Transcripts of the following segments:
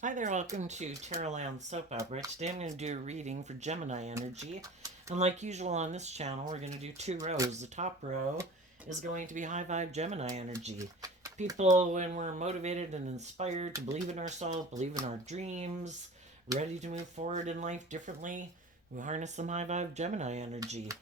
Hi there, welcome to Terraland Soap Opera. Today I'm going to do a reading for Gemini energy. And like usual on this channel, we're going to do two rows. The top row is going to be high vibe Gemini energy. People, when we're motivated and inspired to believe in ourselves, believe in our dreams, ready to move forward in life differently, we harness some high vibe Gemini energy.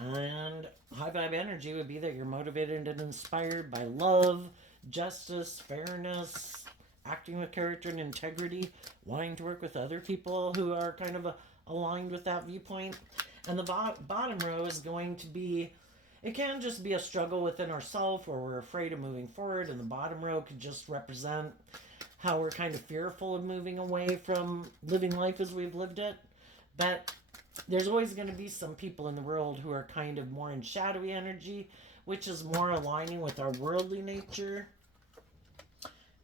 And high vibe energy would be that you're motivated and inspired by love, justice, fairness, acting with character and integrity, wanting to work with other people who are kind of aligned with that viewpoint. And the bottom row is going to be, it can just be a struggle within ourselves where we're afraid of moving forward. And the bottom row could just represent how we're kind of fearful of moving away from living life as we've lived it. But there's always going to be some people in the world who are kind of more in shadowy energy, which is more aligning with our worldly nature,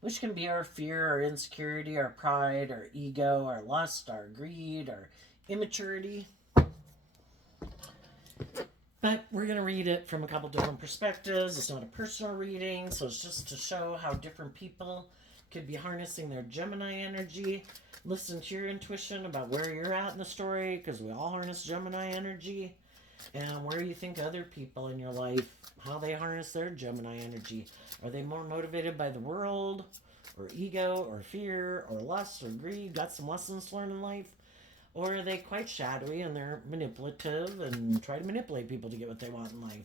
which can be our fear, our insecurity, our pride, our ego, our lust, our greed, our immaturity. But we're going to read it from a couple different perspectives. It's not a personal reading, so it's just to show how different people could be harnessing their Gemini energy. Listen to your intuition about where you're at in the story, because we all harness Gemini energy. And where you think other people in your life, how they harness their Gemini energy. Are they more motivated by the world, or ego, or fear, or lust, or greed? Got some lessons to learn in life? Or are they quite shadowy and they're manipulative and try to manipulate people to get what they want in life?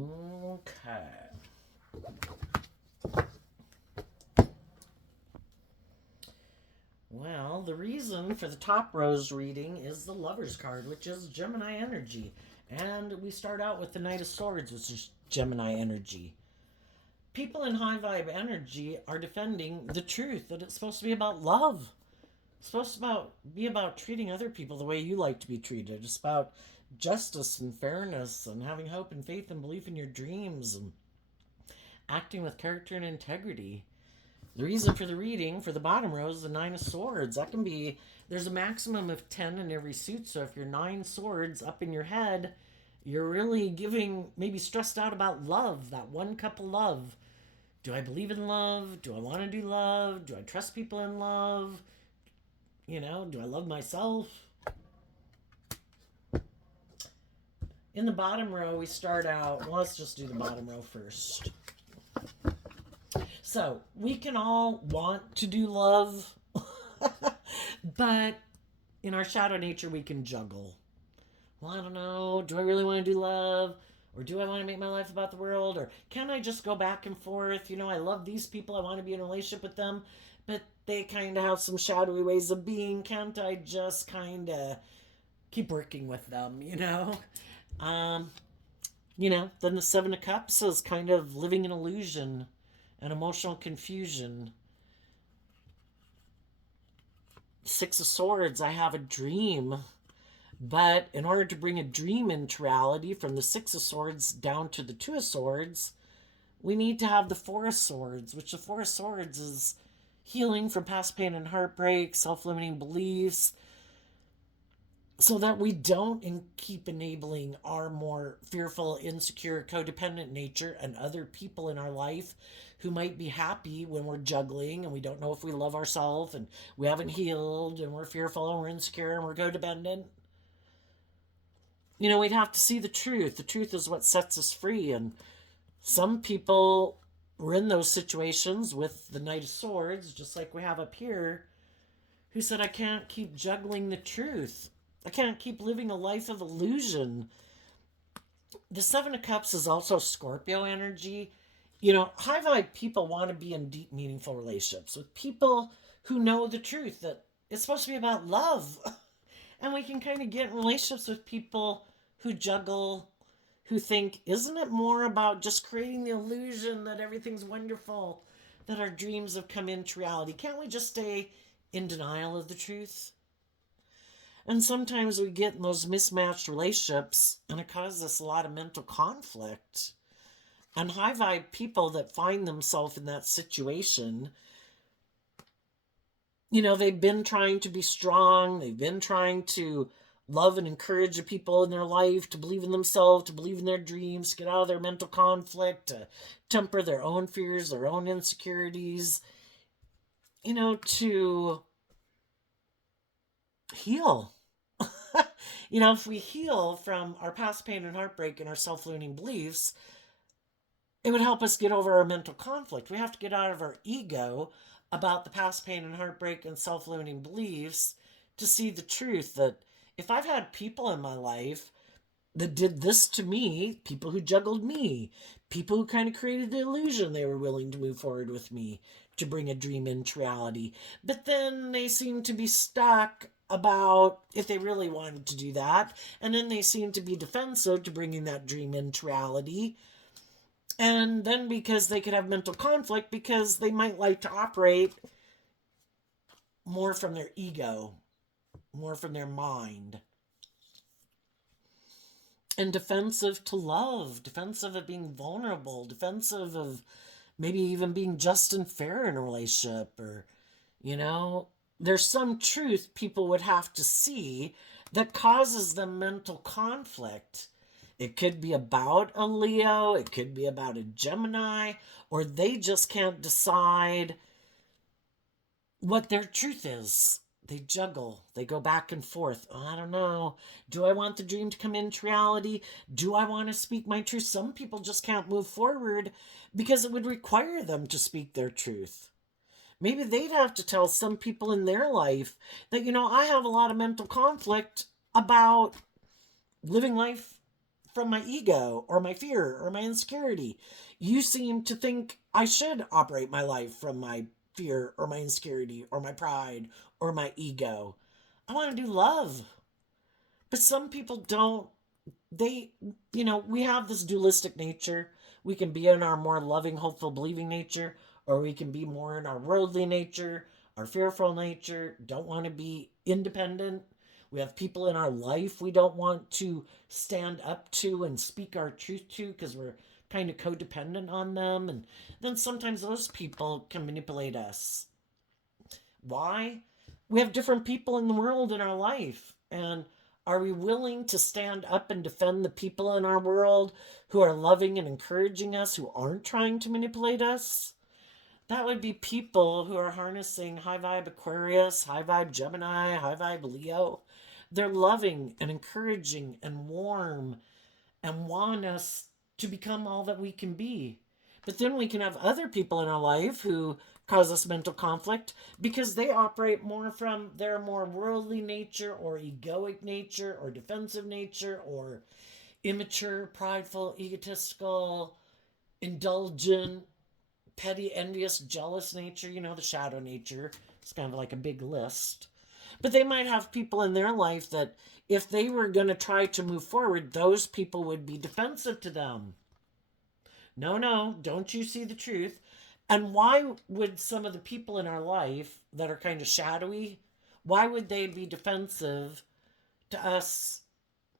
Okay. Well, the reason for the top rose reading is the Lover's card, which is Gemini energy. And we start out with the Knight of Swords, which is Gemini energy. People in high vibe energy are defending the truth that it's supposed to be about love. It's supposed to be about treating other people the way you like to be treated. It's about justice and fairness and having hope and faith and belief in your dreams and acting with character and integrity. The reason for the reading for the bottom row is the Nine of Swords. That can be, there's a maximum of 10 in every suit. So if you're nine swords up in your head, you're really giving, maybe stressed out about love, that one cup of love. Do I believe in love? Do I want to do love? Do I trust people in love? Do I love myself? In the bottom row, we start out, well, let's just do the bottom row first. So, we can all want to do love, but in our shadow nature, we can juggle. Well, I don't know. Do I really want to do love? Or do I want to make my life about the world? Or can I just go back and forth? I love these people. I want to be in a relationship with them. But they kind of have some shadowy ways of being. Can't I just kind of keep working with them, Um, then the Seven of Cups is kind of living in illusion and emotional confusion. Six of Swords, I have a dream. But in order to bring a dream into reality from the Six of Swords down to the Two of Swords, we need to have the Four of Swords, which the Four of Swords is healing from past pain and heartbreak, self-limiting beliefs, so that we don't keep enabling our more fearful, insecure, codependent nature and other people in our life who might be happy when we're juggling and we don't know if we love ourselves and we haven't healed and we're fearful and we're insecure and we're codependent. We'd have to see the truth. The truth is what sets us free. And some people were in those situations with the Knight of Swords, just like we have up here, who said, I can't keep juggling the truth. I can't keep living a life of illusion. The Seven of Cups is also Scorpio energy. High vibe people want to be in deep, meaningful relationships with people who know the truth that it's supposed to be about love. And we can kind of get in relationships with people who juggle, who think, isn't it more about just creating the illusion that everything's wonderful, that our dreams have come into reality? Can't we just stay in denial of the truth? And sometimes we get in those mismatched relationships and it causes us a lot of mental conflict. And high vibe people that find themselves in that situation, they've been trying to be strong. They've been trying to love and encourage the people in their life to believe in themselves, to believe in their dreams, to get out of their mental conflict, to temper their own fears, their own insecurities, to heal. If we heal from our past pain and heartbreak and our self-limiting beliefs, it would help us get over our mental conflict. We have to get out of our ego about the past pain and heartbreak and self-limiting beliefs to see the truth that if I've had people in my life that did this to me, people who juggled me, people who kind of created the illusion they were willing to move forward with me to bring a dream into reality, but then they seem to be stuck about if they really wanted to do that, and then they seem to be defensive to bringing that dream into reality. And then because they could have mental conflict because they might like to operate more from their ego, more from their mind. And defensive to love, defensive of being vulnerable, defensive of maybe even being just and fair in a relationship, or, there's some truth people would have to see that causes them mental conflict. It could be about a Leo, it could be about a Gemini, or they just can't decide what their truth is. They juggle. They go back and forth. Oh, I don't know. Do I want the dream to come into reality? Do I want to speak my truth? Some people just can't move forward because it would require them to speak their truth. Maybe they'd have to tell some people in their life that, I have a lot of mental conflict about living life from my ego or my fear or my insecurity. You seem to think I should operate my life from my fear or my insecurity or my pride or my ego. I want to do love. But some people don't. We have this dualistic nature. We can be in our more loving, hopeful, believing nature, or we can be more in our worldly nature, our fearful nature, don't want to be independent. We have people in our life we don't want to stand up to and speak our truth to because we're kind of codependent on them. And then sometimes those people can manipulate us. Why? We have different people in the world in our life. And are we willing to stand up and defend the people in our world who are loving and encouraging us, who aren't trying to manipulate us? That would be people who are harnessing high vibe Aquarius, high vibe Gemini, high vibe Leo. They're loving and encouraging and warm and want us to become all that we can be. But then we can have other people in our life who cause us mental conflict because they operate more from their more worldly nature or egoic nature or defensive nature or immature, prideful, egotistical, indulgent, petty, envious, jealous nature, the shadow nature. It's kind of like a big list. But they might have people in their life that if they were going to try to move forward, those people would be defensive to them. No, don't you see the truth? And why would some of the people in our life that are kind of shadowy, why would they be defensive to us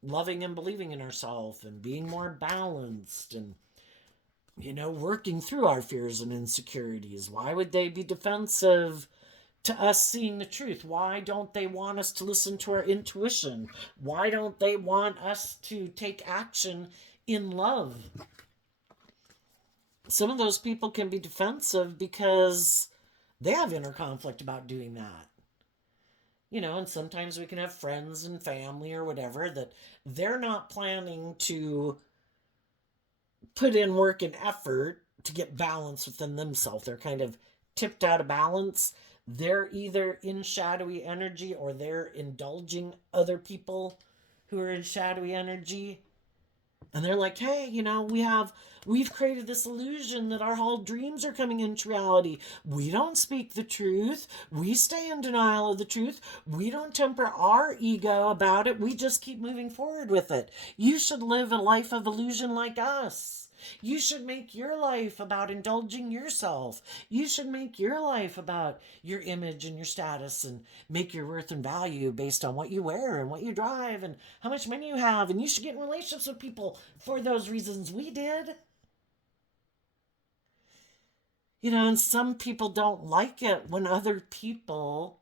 loving and believing in ourselves and being more balanced and working through our fears and insecurities? Why would they be defensive to us seeing the truth? Why don't they want us to listen to our intuition? Why don't they want us to take action in love? Some of those people can be defensive because they have inner conflict about doing that. And sometimes we can have friends and family or whatever that they're not planning to put in work and effort to get balance within themselves. They're kind of tipped out of balance. They're either in shadowy energy or they're indulging other people who are in shadowy energy. And they're like, hey, we've created this illusion that our whole dreams are coming into reality. We don't speak the truth. We stay in denial of the truth. We don't temper our ego about it. We just keep moving forward with it. You should live a life of illusion like us. You should make your life about indulging yourself. You should make your life about your image and your status and make your worth and value based on what you wear and what you drive and how much money you have. And you should get in relationships with people for those reasons we did. And some people don't like it when other people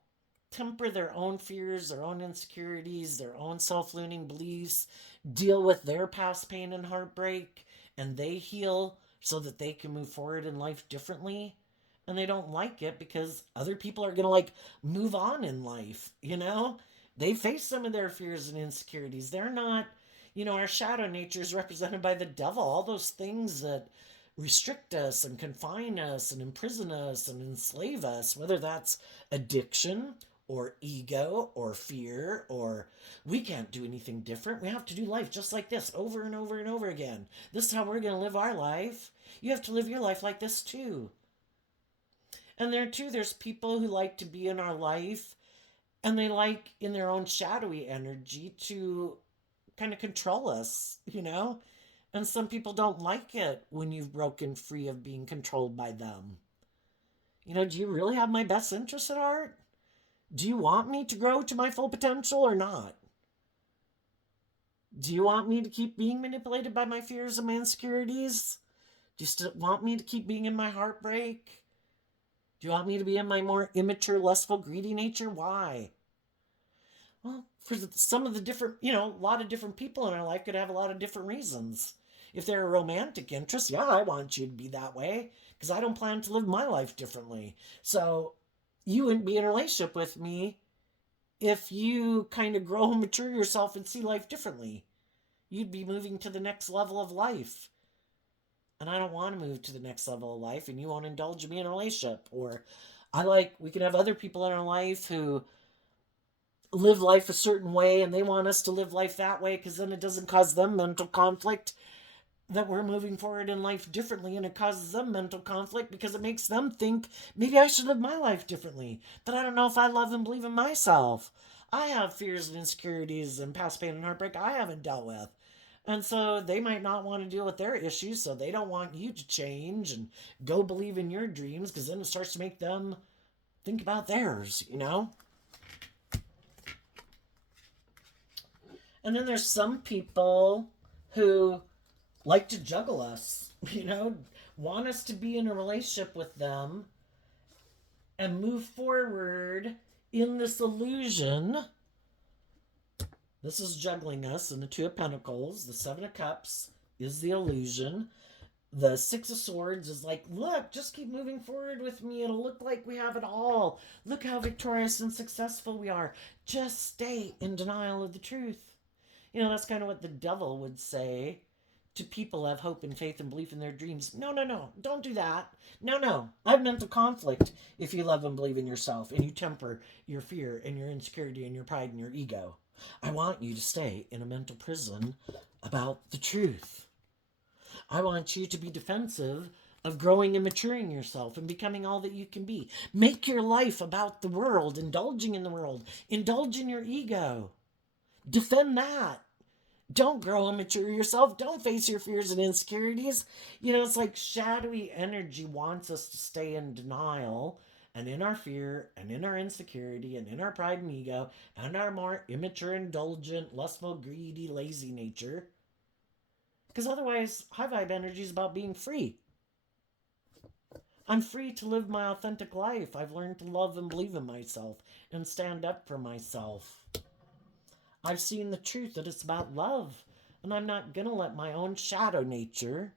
temper their own fears, their own insecurities, their own self-limiting beliefs, deal with their past pain and heartbreak, and they heal so that they can move forward in life differently. And they don't like it because other people are going to like move on in life, you know? They face some of their fears and insecurities. They're not, our shadow nature is represented by the devil, all those things that restrict us and confine us and imprison us and enslave us, whether that's addiction or ego or fear, or we can't do anything different. We have to do life just like this over and over and over again. This is how we're going to live our life. You have to live your life like this too. And there's people who like to be in our life and they like in their own shadowy energy to kind of control us, And some people don't like it when you've broken free of being controlled by them. Do you really have my best interests at heart? Do you want me to grow to my full potential or not? Do you want me to keep being manipulated by my fears and my insecurities? Do you still want me to keep being in my heartbreak? Do you want me to be in my more immature, lustful, greedy nature? Why? Well, for some of the different, a lot of different people in our life could have a lot of different reasons. If they're a romantic interest, yeah, I want you to be that way because I don't plan to live my life differently. So you wouldn't be in a relationship with me if you kind of grow and mature yourself and see life differently. You'd be moving to the next level of life. And I don't want to move to the next level of life, and you won't indulge me in a relationship. Or we can have other people in our life who live life a certain way and they want us to live life that way because then it doesn't cause them mental conflict that we're moving forward in life differently, and it causes them mental conflict because it makes them think maybe I should live my life differently, but I don't know if I love and believe in myself. I have fears and insecurities and past pain and heartbreak I haven't dealt with. And so they might not want to deal with their issues, so they don't want you to change and go believe in your dreams because then it starts to make them think about theirs, And then there's some people who like to juggle us, want us to be in a relationship with them and move forward in this illusion. This is juggling us in the Two of Pentacles. The Seven of Cups is the illusion. The Six of Swords is like, look, just keep moving forward with me. It'll look like we have it all. Look how victorious and successful we are. Just stay in denial of the truth. That's kind of what the devil would say to people who have hope and faith and belief in their dreams. No, don't do that. No, I have mental conflict if you love and believe in yourself and you temper your fear and your insecurity and your pride and your ego. I want you to stay in a mental prison about the truth. I want you to be defensive of growing and maturing yourself and becoming all that you can be. Make your life about the world, indulging in the world. Indulge in your ego. Defend that. Don't grow and mature yourself. Don't face your fears and insecurities. It's like shadowy energy wants us to stay in denial and in our fear and in our insecurity and in our pride and ego and our more immature, indulgent, lustful, greedy, lazy nature. Because otherwise, high vibe energy is about being free. I'm free to live my authentic life. I've learned to love and believe in myself and stand up for myself. I've seen the truth that it's about love, and I'm not going to let my own shadow nature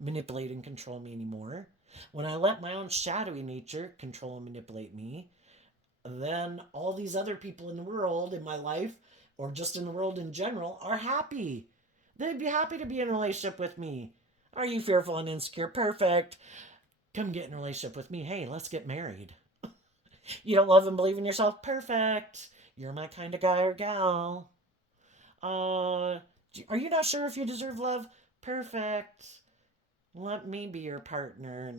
manipulate and control me anymore. When I let my own shadowy nature control and manipulate me, then all these other people in the world, in my life, or just in the world in general, are happy. They'd be happy to be in a relationship with me. Are you fearful and insecure? Perfect. Come get in a relationship with me. Hey, let's get married. You don't love and believe in yourself? Perfect. You're my kind of guy or gal. Are you not sure if you deserve love? Perfect. Let me be your partner.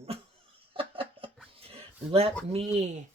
Let me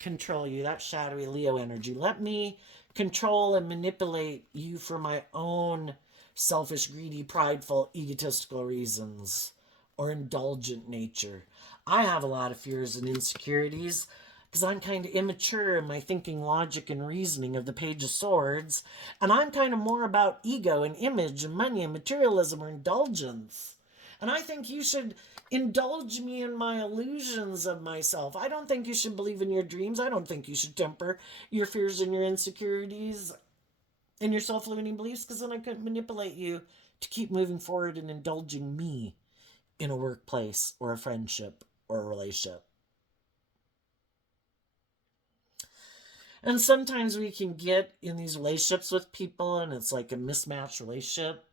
control you. That's shadowy Leo energy. Let me control and manipulate you for my own selfish, greedy, prideful, egotistical reasons or indulgent nature. I have a lot of fears and insecurities because I'm kind of immature in my thinking, logic, and reasoning of the Page of Swords. And I'm kind of more about ego and image and money and materialism or indulgence. And I think you should indulge me in my illusions of myself. I don't think you should believe in your dreams. I don't think you should temper your fears and your insecurities and your self-limiting beliefs, because then I couldn't manipulate you to keep moving forward and indulging me in a workplace or a friendship or a relationship. And sometimes we can get in these relationships with people and it's like a mismatched relationship.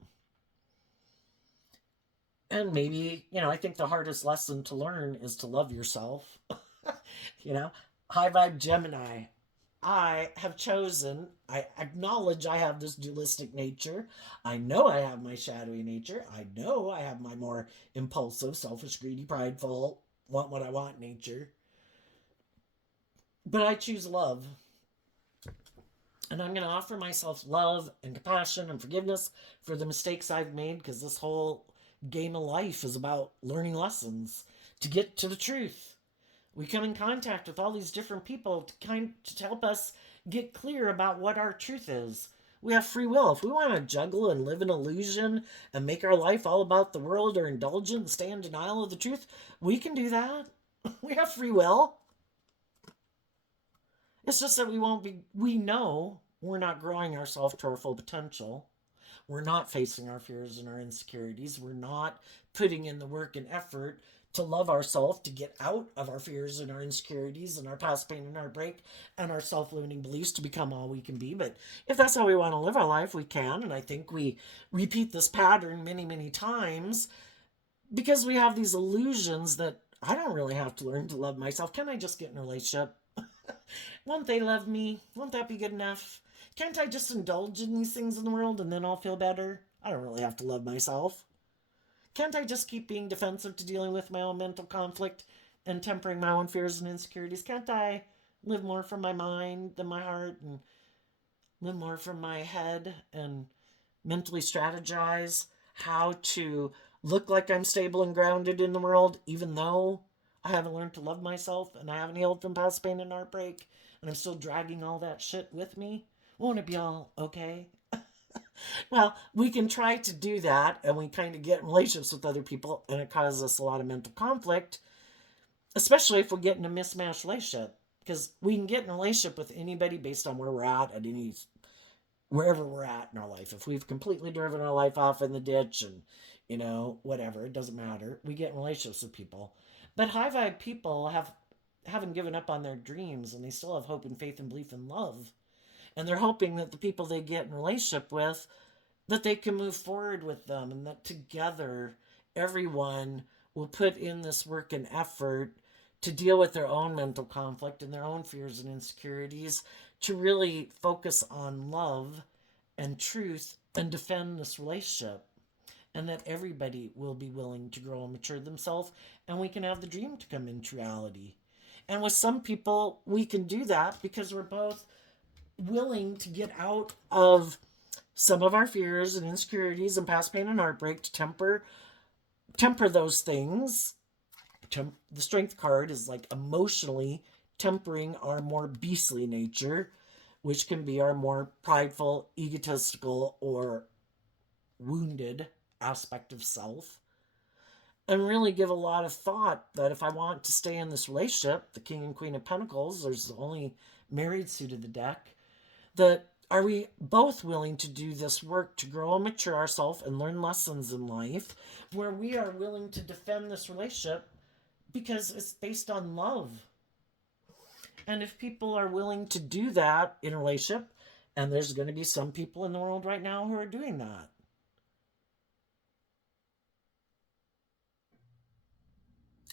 And maybe, I think the hardest lesson to learn is to love yourself. you know, High vibe Gemini. I have chosen, I acknowledge I have this dualistic nature. I know I have my shadowy nature. I know I have my more impulsive, selfish, greedy, prideful, want what I want nature. But I choose love. And I'm going to offer myself love and compassion and forgiveness for the mistakes I've made, because this whole game of life is about learning lessons to get to the truth. We come in contact with all these different people to help us get clear about what our truth is. We have free will. If we want to juggle and live in illusion and make our life all about the world or indulgent and stay in denial of the truth, we can do that. We have free will. It's just that we know we're not growing ourselves to our full potential. We're not facing our fears and our insecurities. We're not putting in the work and effort to love ourselves, to get out of our fears and our insecurities and our past pain and heartbreak and our self-limiting beliefs to become all we can be. But if that's how we want to live our life, we can. And I think we repeat this pattern many, many times because we have these illusions that I don't really have to learn to love myself. Can I just get in a relationship? Won't they love me? Won't that be good enough? Can't I just indulge in these things in the world and then I'll feel better? I don't really have to love myself. Can't I just keep being defensive to dealing with my own mental conflict and tempering my own fears and insecurities? Can't I live more from my mind than my heart and live more from my head and mentally strategize how to look like I'm stable and grounded in the world, even though I haven't learned to love myself and I haven't healed from past pain and heartbreak and I'm still dragging all that shit with me? Won't it be all okay? Well, we can try to do that and we kind of get in relationships with other people and it causes us a lot of mental conflict, especially if we get in a mismatched relationship. Because we can get in a relationship with anybody based on where we're at wherever we're at in our life. If we've completely driven our life off in the ditch and, whatever, it doesn't matter. We get in relationships with people. But high vibe people haven't given up on their dreams and they still have hope and faith and belief in love. And they're hoping that the people they get in relationship with, that they can move forward with them and that together everyone will put in this work and effort to deal with their own mental conflict and their own fears and insecurities, to really focus on love and truth and defend this relationship. And that everybody will be willing to grow and mature themselves and we can have the dream to come into reality. And with some people, we can do that because we're both willing to get out of some of our fears and insecurities and past pain and heartbreak to temper those things. The strength card is like emotionally tempering our more beastly nature, which can be our more prideful, egotistical, or wounded aspect of self. And really give a lot of thought that if I want to stay in this relationship, the King and Queen of Pentacles, there's the only married suit of the deck, that are we both willing to do this work to grow and mature ourselves and learn lessons in life where we are willing to defend this relationship because it's based on love. And if people are willing to do that in a relationship, and there's going to be some people in the world right now who are doing that.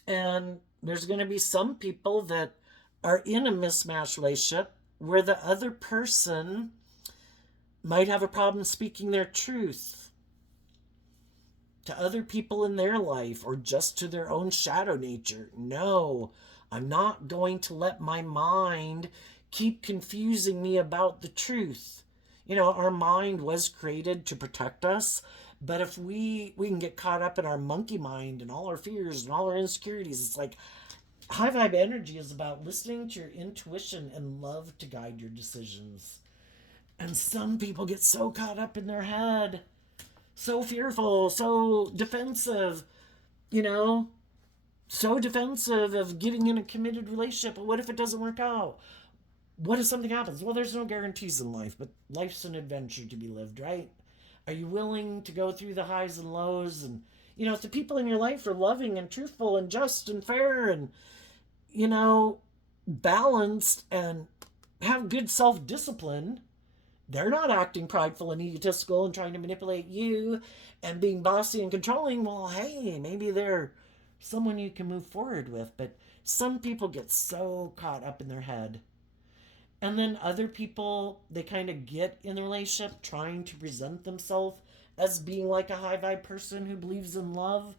And there's going to be some people that are in a mismatched relationship where the other person might have a problem speaking their truth to other people in their life or just to their own shadow nature. No, I'm not going to let my mind keep confusing me about the truth. Our mind was created to protect us, but if we can get caught up in our monkey mind and all our fears and all our insecurities, it's like high vibe energy is about listening to your intuition and love to guide your decisions. And some people get so caught up in their head, so fearful, so defensive, you know, so defensive of getting in a committed relationship. But what if it doesn't work out? What if something happens? Well, there's no guarantees in life, but life's an adventure to be lived, right? Are you willing to go through the highs and lows? And, if the people in your life are loving and truthful and just and fair and, you know, balanced and have good self discipline, they're not acting prideful and egotistical and trying to manipulate you and being bossy and controlling. Well, hey, maybe they're someone you can move forward with. But some people get so caught up in their head. And then other people, they kind of get in the relationship trying to present themselves as being like a high vibe person who believes in love.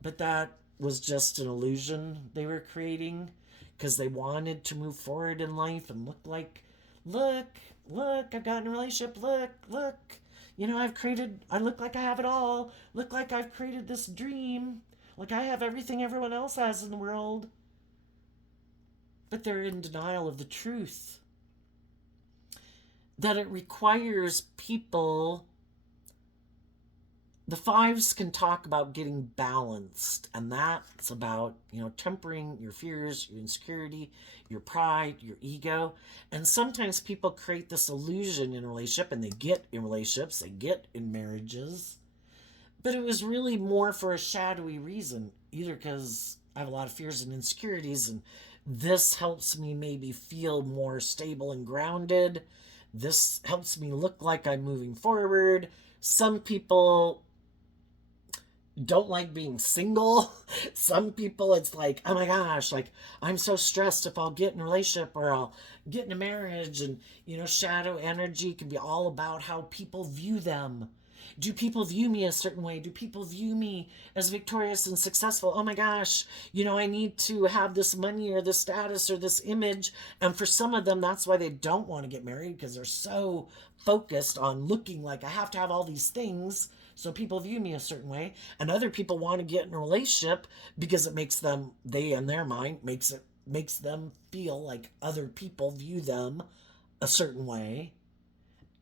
But that was just an illusion they were creating because they wanted to move forward in life and look like, look, I've got in a relationship, look. I look like I have it all. Look like I've created this dream. Like I have everything everyone else has in the world. But they're in denial of the truth. That it requires people. The fives can talk about getting balanced, and that's about, tempering your fears, your insecurity, your pride, your ego. And sometimes people create this illusion in a relationship, and they get in relationships, they get in marriages. But it was really more for a shadowy reason, either because I have a lot of fears and insecurities, and this helps me maybe feel more stable and grounded. This helps me look like I'm moving forward. Some people don't like being single. Some people, it's like, oh my gosh, like I'm so stressed if I'll get in a relationship or I'll get in a marriage. And, shadow energy can be all about how people view them. Do people view me a certain way? Do people view me as victorious and successful? Oh my gosh, I need to have this money or this status or this image. And for some of them, that's why they don't want to get married, because they're so focused on looking like I have to have all these things so people view me a certain way. And other people want to get in a relationship because it makes them, they in their mind, makes them feel like other people view them a certain way.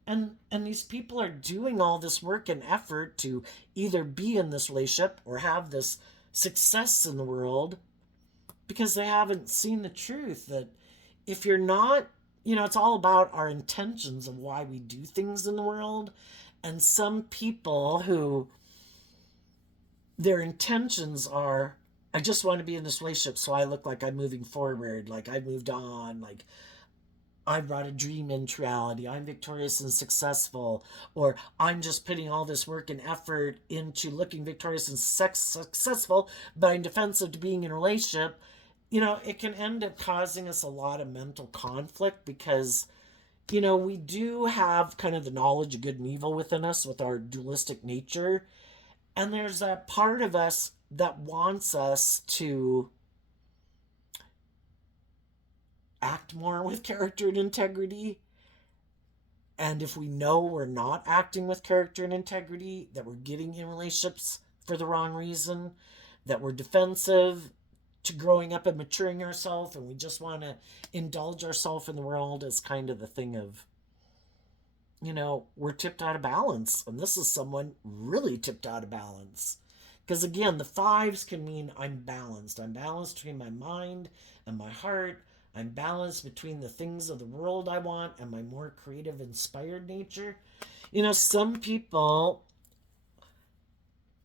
And these people are doing all this work and effort to either be in this relationship or have this success in the world because they haven't seen the truth that if you're not, it's all about our intentions of why we do things in the world. And some people who their intentions are, I just want to be in this relationship so I look like I'm moving forward, like I've moved on, like I brought a dream into reality. I'm victorious and successful. Or I'm just putting all this work and effort into looking victorious and successful, but I'm defensive to being in a relationship. It can end up causing us a lot of mental conflict because, we do have kind of the knowledge of good and evil within us with our dualistic nature. And there's that part of us that wants us to act more with character and integrity. And if we know we're not acting with character and integrity, that we're getting in relationships for the wrong reason, that we're defensive to growing up and maturing ourselves, and we just want to indulge ourselves in the world as kind of the thing of, we're tipped out of balance. And this is someone really tipped out of balance. Because again, the fives can mean I'm balanced. I'm balanced between my mind and my heart. I'm balanced between the things of the world I want and my more creative, inspired nature. Some people,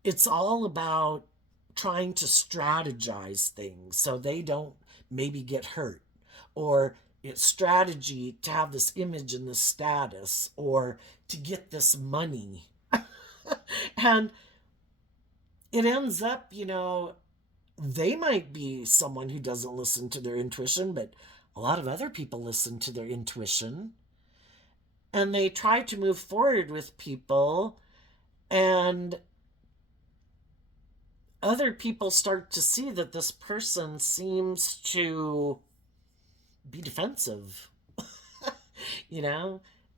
it's all about trying to strategize things so they don't maybe get hurt. Or it's strategy to have this image and this status or to get this money. And it ends up, they might be someone who doesn't listen to their intuition, but a lot of other people listen to their intuition. And they try to move forward with people, and other people start to see that this person seems to be defensive.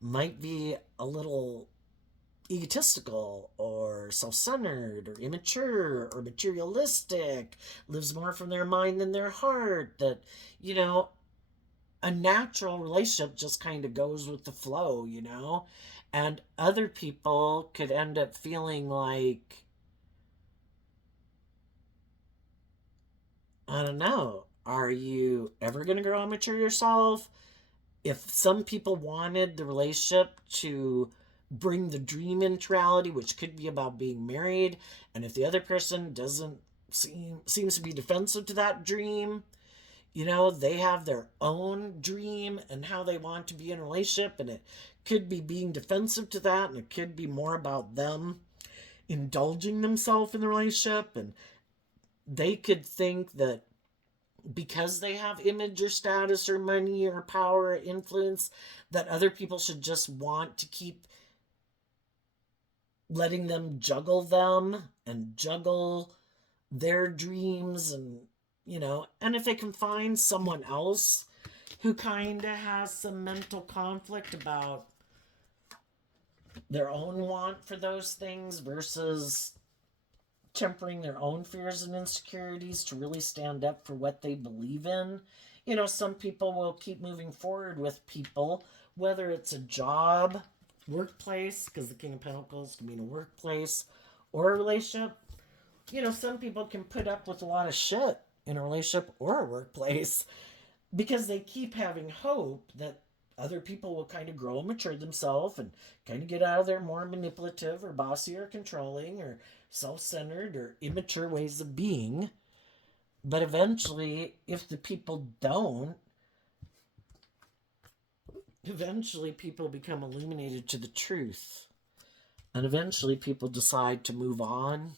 Might be a little egotistical or self-centered or immature or materialistic, lives more from their mind than their heart, that a natural relationship just kind of goes with the flow. And other people could end up feeling like I don't know. Are you ever going to grow and mature yourself? If some people wanted the relationship to bring the dream into reality, which could be about being married, and if the other person doesn't seems to be defensive to that dream, they have their own dream and how they want to be in a relationship, and it could be being defensive to that, and it could be more about them indulging themselves in the relationship, and they could think that because they have image or status or money or power or influence, that other people should just want to keep letting them and juggle their dreams, and if they can find someone else who kind of has some mental conflict about their own want for those things versus tempering their own fears and insecurities to really stand up for what they believe in. Some people will keep moving forward with people, whether it's a job, workplace, because the King of Pentacles can mean a workplace, or a relationship. Some people can put up with a lot of shit in a relationship or a workplace because they keep having hope that other people will kind of grow and mature themselves and kind of get out of their more manipulative or bossy or controlling or self-centered or immature ways of being. But eventually, if the people don't, eventually people become illuminated to the truth. And eventually people decide to move on,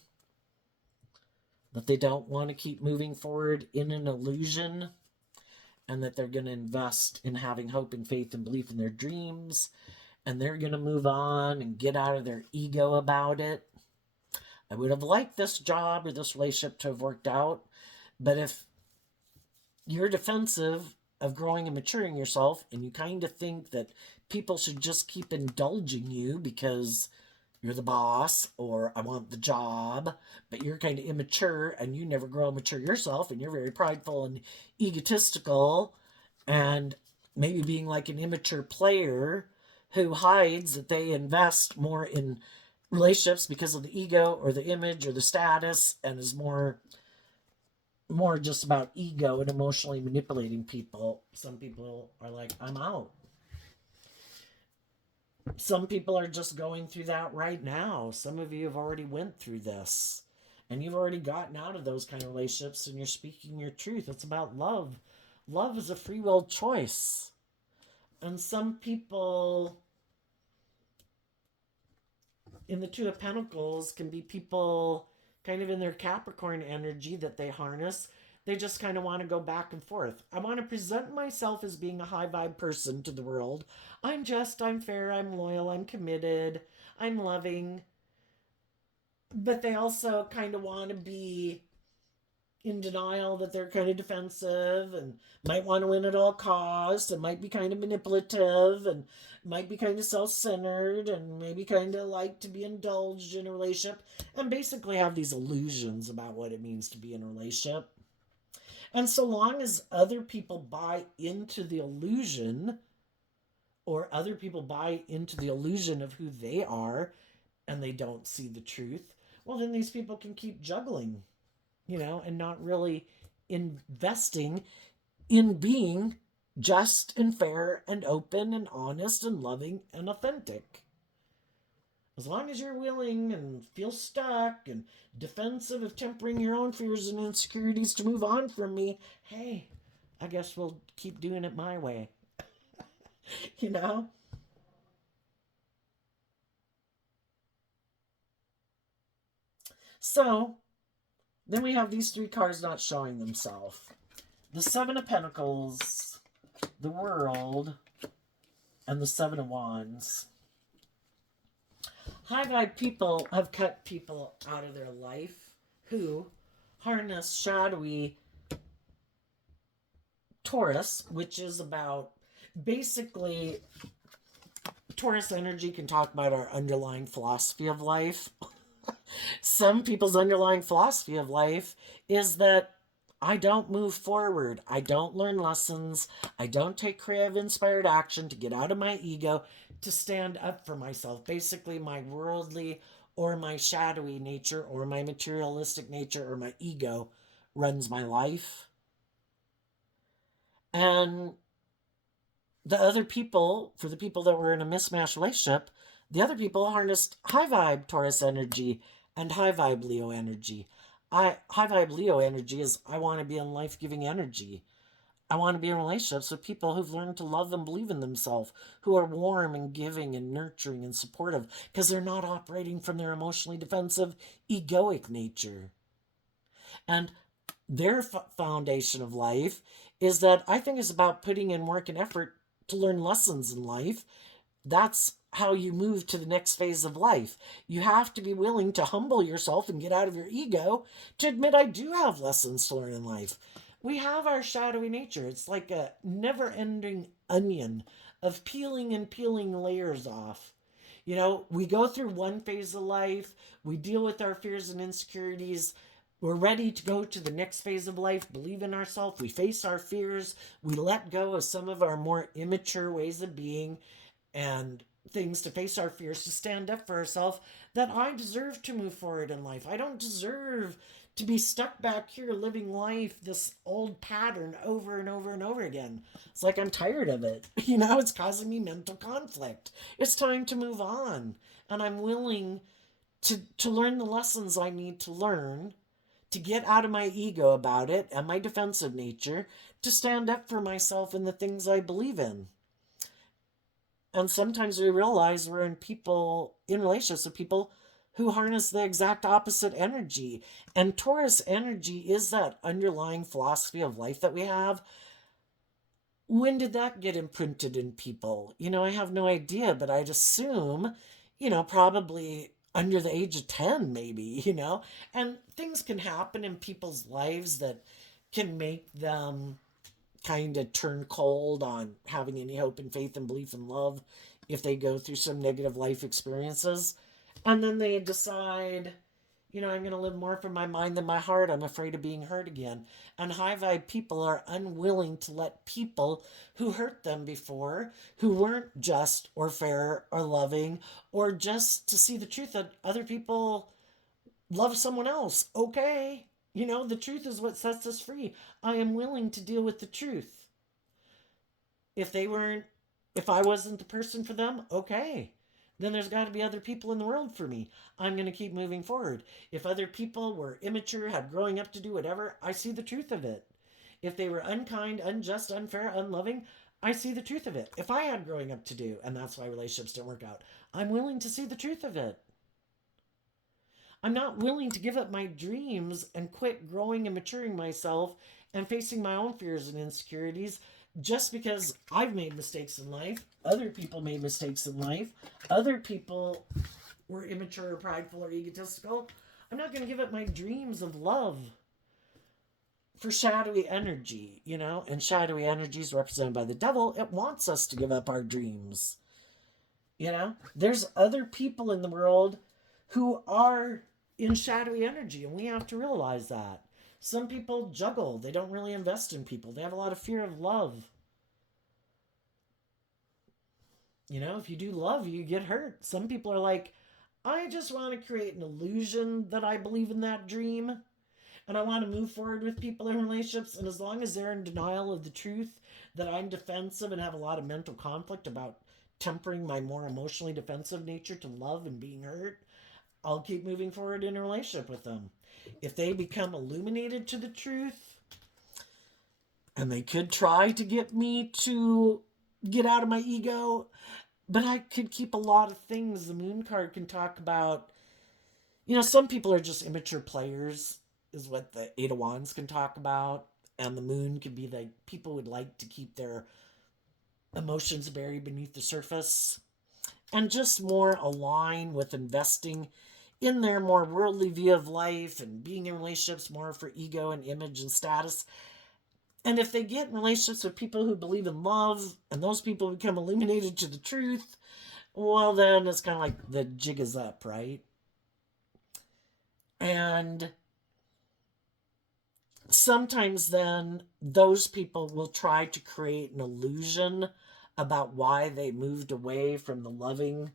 that they don't want to keep moving forward in an illusion, and that they're going to invest in having hope and faith and belief in their dreams, and they're going to move on and get out of their ego about it. I would have liked this job or this relationship to have worked out, but if you're defensive of growing and maturing yourself, and you kind of think that people should just keep indulging you because you're the boss, or I want the job, but you're kind of immature and you never grow and mature yourself, and you're very prideful and egotistical, and maybe being like an immature player who hides that they invest more in relationships because of the ego or the image or the status, and is more just about ego and emotionally manipulating people. Some people are like, I'm out. Some people are just going through that right now. Some of you have already went through this, and you've already gotten out of those kind of relationships, and you're speaking your truth. It's about love. Love is a free will choice. And some people in the Two of Pentacles can be people kind of in their Capricorn energy that they harness. They just kind of want to go back and forth. I want to present myself as being a high vibe person to the world. I'm just, I'm fair, I'm loyal, I'm committed, I'm loving. But they also kind of want to be in denial, that they're kind of defensive and might want to win at all costs, and might be kind of manipulative, and might be kind of self-centered, and maybe kind of like to be indulged in a relationship, and basically have these illusions about what it means to be in a relationship. And so long as other people buy into the illusion, or other people buy into the illusion of who they are, and they don't see the truth, well, then these people can keep juggling, and not really investing in being just and fair and open and honest and loving and authentic. As long as you're willing and feel stuck and defensive of tempering your own fears and insecurities to move on from me, hey, I guess we'll keep doing it my way. you know? So, then we have these three cards not showing themselves. The Seven of Pentacles, the World, and the Seven of Wands. High vibe people have cut people out of their life who harness shadowy Taurus, which is about basically Taurus energy can talk about our underlying philosophy of life. Some people's underlying philosophy of life is that I don't move forward. I don't learn lessons. I don't take creative, inspired action to get out of my ego, to stand up for myself. Basically, my worldly or my shadowy nature or my materialistic nature or my ego runs my life. And the other people, for the people that were in a mismatched relationship, the other people harnessed high vibe Taurus energy and high vibe Leo energy. High vibe Leo energy is I want to be in life giving energy. I want to be in relationships with people who've learned to love and believe in themselves, who are warm and giving and nurturing and supportive because they're not operating from their emotionally defensive, egoic nature. And their foundation of life is that I think is about putting in work and effort to learn lessons in life. That's how you move to the next phase of life. You have to be willing to humble yourself and get out of your ego to admit I do have lessons to learn in life. We have our shadowy nature. It's like a never ending onion of peeling and peeling layers off. You know, we go through one phase of life, we deal with our fears and insecurities, we're ready to go to the next phase of life, believe in ourselves, we face our fears, we let go of some of our more immature ways of being and things to face our fears, to stand up for ourselves, that I deserve to move forward in life. I don't deserve to be stuck back here living life, this old pattern over and over and over again. It's like I'm tired of it. You know, it's causing me mental conflict. It's time to move on. And I'm willing to learn the lessons I need to learn, to get out of my ego about it and my defensive nature, to stand up for myself and the things I believe in. And sometimes we realize we're in relationships with people who harness the exact opposite energy. And Taurus energy is that underlying philosophy of life that we have. When did that get imprinted in people? You know, I have no idea, but I'd assume, you know, probably under the age of 10, maybe, you know, and things can happen in people's lives that can make them kind of turn cold on having any hope and faith and belief and love if they go through some negative life experiences. And then they decide, you know, I'm going to live more from my mind than my heart. I'm afraid of being hurt again. And high vibe people are unwilling to let people who hurt them before, who weren't just or fair or loving, or just to see the truth that other people love someone else. Okay. You know, the truth is what sets us free. I am willing to deal with the truth. If I wasn't the person for them, okay. Then there's got to be other people in the world for me. I'm going to keep moving forward. If other people were immature, had growing up to do whatever, I see the truth of it. If they were unkind, unjust, unfair, unloving, I see the truth of it. If I had growing up to do, and that's why relationships didn't work out, I'm willing to see the truth of it. I'm not willing to give up my dreams and quit growing and maturing myself and facing my own fears and insecurities just because I've made mistakes in life. Other people made mistakes in life. Other people were immature or prideful or egotistical. I'm not going to give up my dreams of love for shadowy energy, you know? And shadowy energy is represented by the devil. It wants us to give up our dreams. You know? There's other people in the world who are in shadowy energy, and we have to realize that. Some people juggle. They don't really invest in people. They have a lot of fear of love. You know, if you do love, you get hurt. Some people are like, I just want to create an illusion that I believe in that dream. And I want to move forward with people in relationships. And as long as they're in denial of the truth, that I'm defensive and have a lot of mental conflict about tempering my more emotionally defensive nature to love and being hurt, I'll keep moving forward in a relationship with them. If they become illuminated to the truth, and they could try to get me to get out of my ego, but I could keep a lot of things. The moon card can talk about, you know, some people are just immature players, is what the Eight of Wands can talk about. And the moon could be like people would like to keep their emotions buried beneath the surface and just more align with investing in their more worldly view of life and being in relationships more for ego and image and status. And if they get in relationships with people who believe in love and those people become illuminated to the truth, well, then it's kind of like the jig is up, right? And sometimes then those people will try to create an illusion about why they moved away from the loving,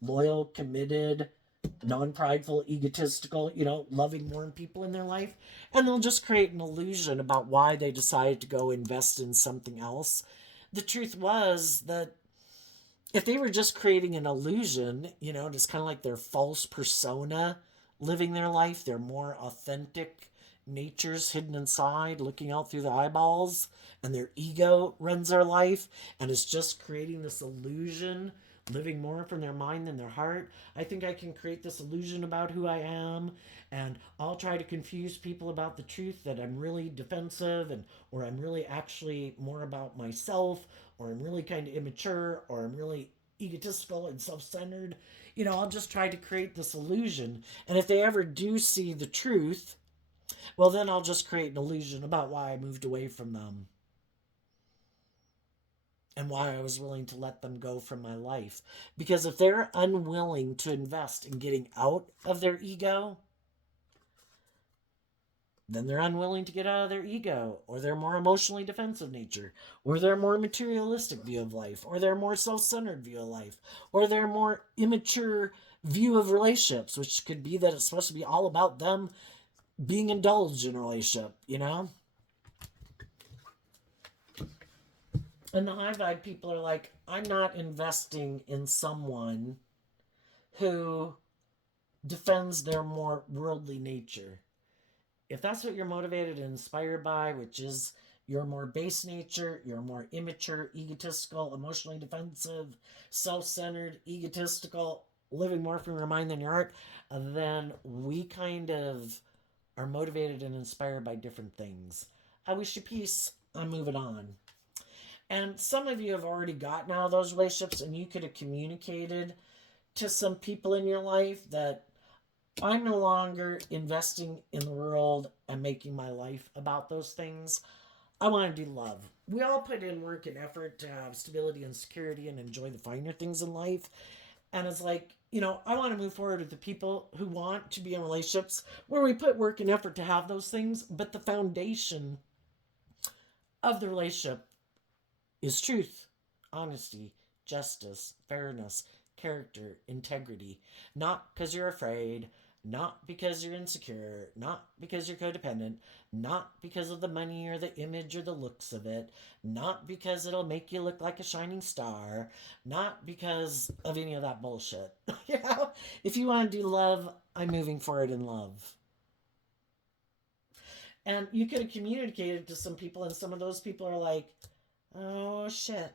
loyal, committed, non-prideful, egotistical, loving more people in their life. And they'll just create an illusion about why they decided to go invest in something else. The truth was that if they were just creating an illusion, just kind of like their false persona living their life, their more authentic natures hidden inside, looking out through the eyeballs, and their ego runs their life and is just creating this illusion, living more from their mind than their heart. I think I can create this illusion about who I am, and I'll try to confuse people about the truth that I'm really defensive, and or I'm really actually more about myself, or I'm really kind of immature, or I'm really egotistical and self-centered. I'll just try to create this illusion, and if they ever do see the truth, well, then I'll just create an illusion about why I moved away from them and why I was willing to let them go from my life. Because if they're unwilling to invest in getting out of their ego, then they're unwilling to get out of their ego, or their more emotionally defensive nature, or their more materialistic view of life, or their more self-centered view of life, or their more immature view of relationships, which could be that it's supposed to be all about them being indulged in a relationship, And the high vibe people are like, I'm not investing in someone who defends their more worldly nature. If that's what you're motivated and inspired by, which is your more base nature, your more immature, egotistical, emotionally defensive, self-centered, egotistical, living more from your mind than your heart, then we kind of are motivated and inspired by different things. I wish you peace. I'm moving on. And some of you have already gotten out of those relationships, and you could have communicated to some people in your life that I'm no longer investing in the world and making my life about those things. I want to do love. We all put in work and effort to have stability and security and enjoy the finer things in life. And it's like, I want to move forward with the people who want to be in relationships where we put work and effort to have those things, but the foundation of the relationship is truth, honesty, justice, fairness, character, integrity. Not because you're afraid, not because you're insecure, not because you're codependent, not because of the money or the image or the looks of it, not because it'll make you look like a shining star, not because of any of that bullshit. If you want to do love, I'm moving forward in love. And you could have communicated to some people, and some of those people are like, oh shit.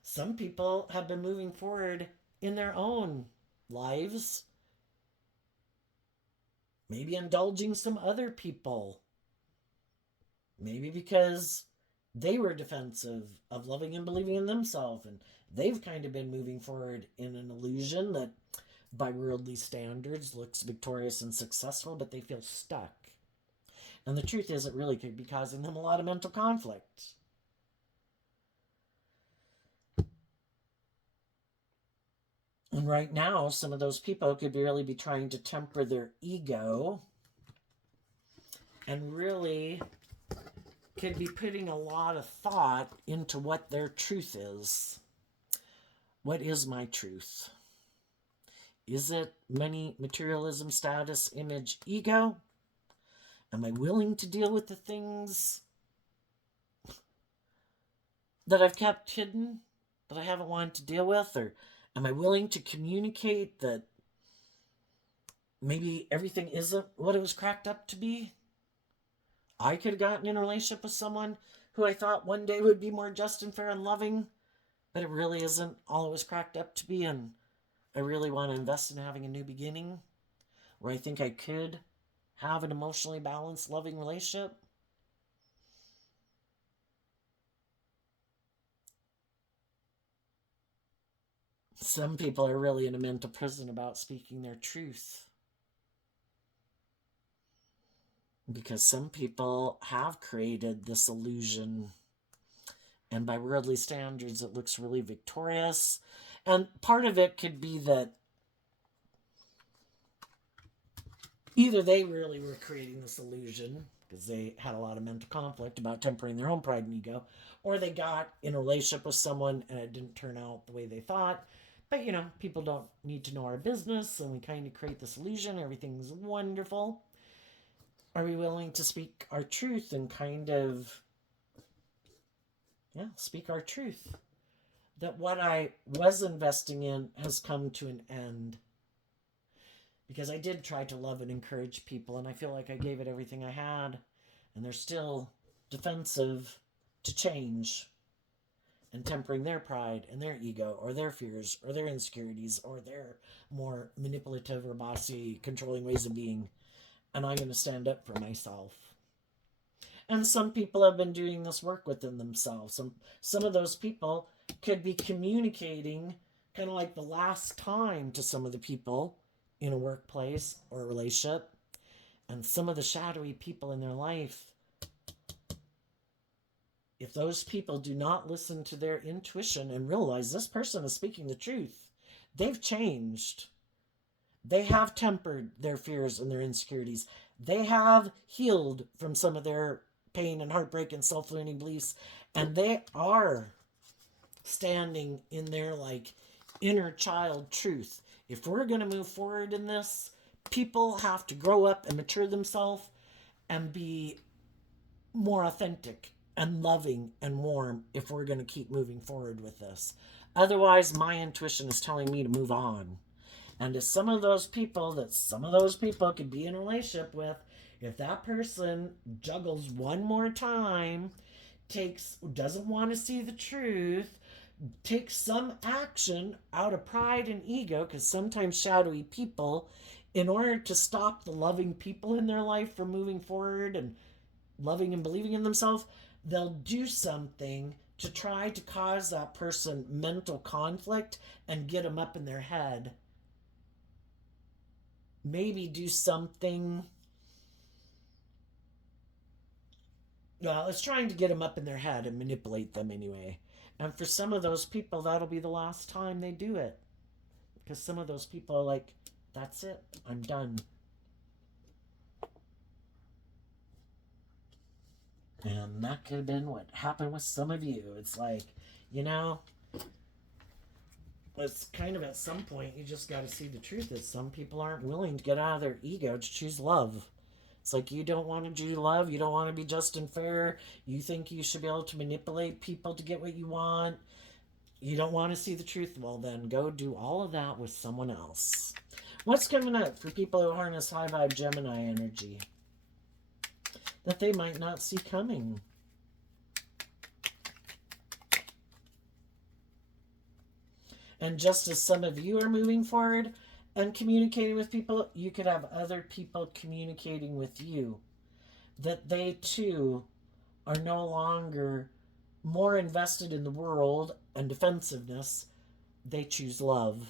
Some people have been moving forward in their own lives, maybe indulging some other people, maybe because they were defensive of loving and believing in themselves, and they've kind of been moving forward in an illusion that by worldly standards looks victorious and successful, but they feel stuck. And the truth is, it really could be causing them a lot of mental conflict. And right now, some of those people could really be trying to temper their ego and really could be putting a lot of thought into what their truth is. What is my truth? Is it money, materialism, status, image, ego? Am I willing to deal with the things that I've kept hidden, that I haven't wanted to deal with? Or am I willing to communicate that maybe everything isn't what it was cracked up to be? I could have gotten in a relationship with someone who I thought one day would be more just and fair and loving, but it really isn't all it was cracked up to be, and I really want to invest in having a new beginning where I think I could have an emotionally balanced, loving relationship. Some people are really in a mental prison about speaking their truth. Because some people have created this illusion, and by worldly standards, it looks really victorious. And part of it could be that either they really were creating this illusion because they had a lot of mental conflict about tempering their own pride and ego, or they got in a relationship with someone and it didn't turn out the way they thought, But, you know, people don't need to know our business, and we kind of create this illusion. Everything's wonderful. Are we willing to speak our truth and kind of, yeah, speak our truth? That what I was investing in has come to an end. Because I did try to love and encourage people, and I feel like I gave it everything I had, and they're still defensive to change and tempering their pride and their ego or their fears or their insecurities or their more manipulative or bossy, controlling ways of being. And I'm going to stand up for myself. And some people have been doing this work within themselves. Some of those people could be communicating kind of like the last time to some of the people in a workplace or a relationship. And some of the shadowy people in their life, if those people do not listen to their intuition and realize this person is speaking the truth, they've changed. They have tempered their fears and their insecurities. They have healed from some of their pain and heartbreak and self-learning beliefs. And they are standing in their like inner child truth. If we're going to move forward in this, people have to grow up and mature themselves and be more authentic and loving and warm if we're going to keep moving forward with this. Otherwise, my intuition is telling me to move on. And if some of those people could be in a relationship with, if that person juggles one more time, doesn't want to see the truth, takes some action out of pride and ego, because sometimes shadowy people, in order to stop the loving people in their life from moving forward and loving and believing in themselves, they'll do something to try to cause that person mental conflict and get them up in their head. Maybe do something. Well, it's trying to get them up in their head and manipulate them anyway. And for some of those people, that'll be the last time they do it. Because some of those people are like, that's it, I'm done. And that could have been what happened with some of you. It's like, you know, it's kind of at some point you just got to see the truth is some people aren't willing to get out of their ego to choose love. It's like you don't want to do love. You don't want to be just and fair. You think you should be able to manipulate people to get what you want. You don't want to see the truth. Well, then go do all of that with someone else. What's coming up for people who harness high vibe Gemini energy that they might not see coming? And just as some of you are moving forward and communicating with people, you could have other people communicating with you. That they too are no longer more invested in the world and defensiveness. They choose love.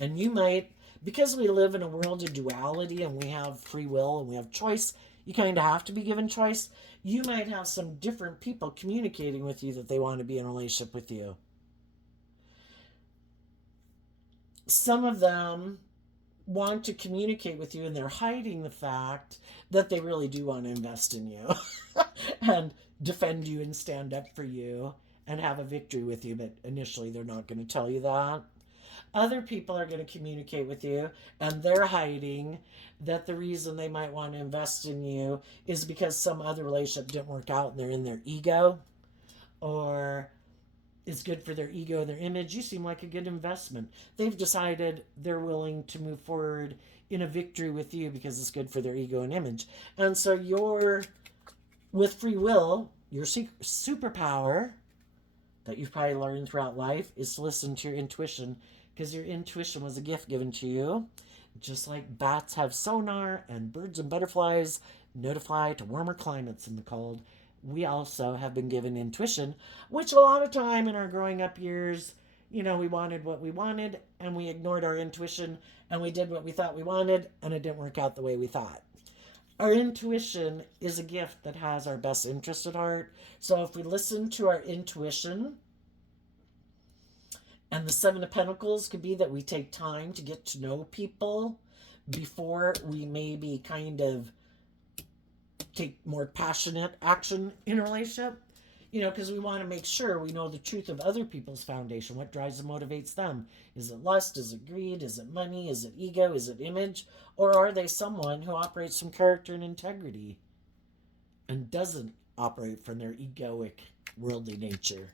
And you might, because we live in a world of duality and we have free will and we have choice, you kind of have to be given choice. You might have some different people communicating with you that they want to be in a relationship with you. Some of them want to communicate with you and they're hiding the fact that they really do want to invest in you and defend you and stand up for you and have a victory with you, but initially they're not going to tell you that. Other people are going to communicate with you and they're hiding that the reason they might want to invest in you is because some other relationship didn't work out and they're in their ego, or it's good for their ego, their image. You seem like a good investment. They've decided they're willing to move forward in a victory with you because it's good for their ego and image. And so you're, with free will, your superpower that you've probably learned throughout life is to listen to your intuition, because your intuition was a gift given to you. Just like bats have sonar and birds and butterflies notify to warmer climates in the cold, we also have been given intuition, which a lot of time in our growing up years, you know, we wanted what we wanted and we ignored our intuition and we did what we thought we wanted and it didn't work out the way we thought. Our intuition is a gift that has our best interest at heart. So if we listen to our intuition, and the Seven of Pentacles could be that we take time to get to know people before we maybe kind of take more passionate action in a relationship. because we want to make sure we know the truth of other people's foundation. What drives and motivates them? Is it lust? Is it greed? Is it money? Is it ego? Is it image? Or are they someone who operates from character and integrity and doesn't operate from their egoic, worldly nature?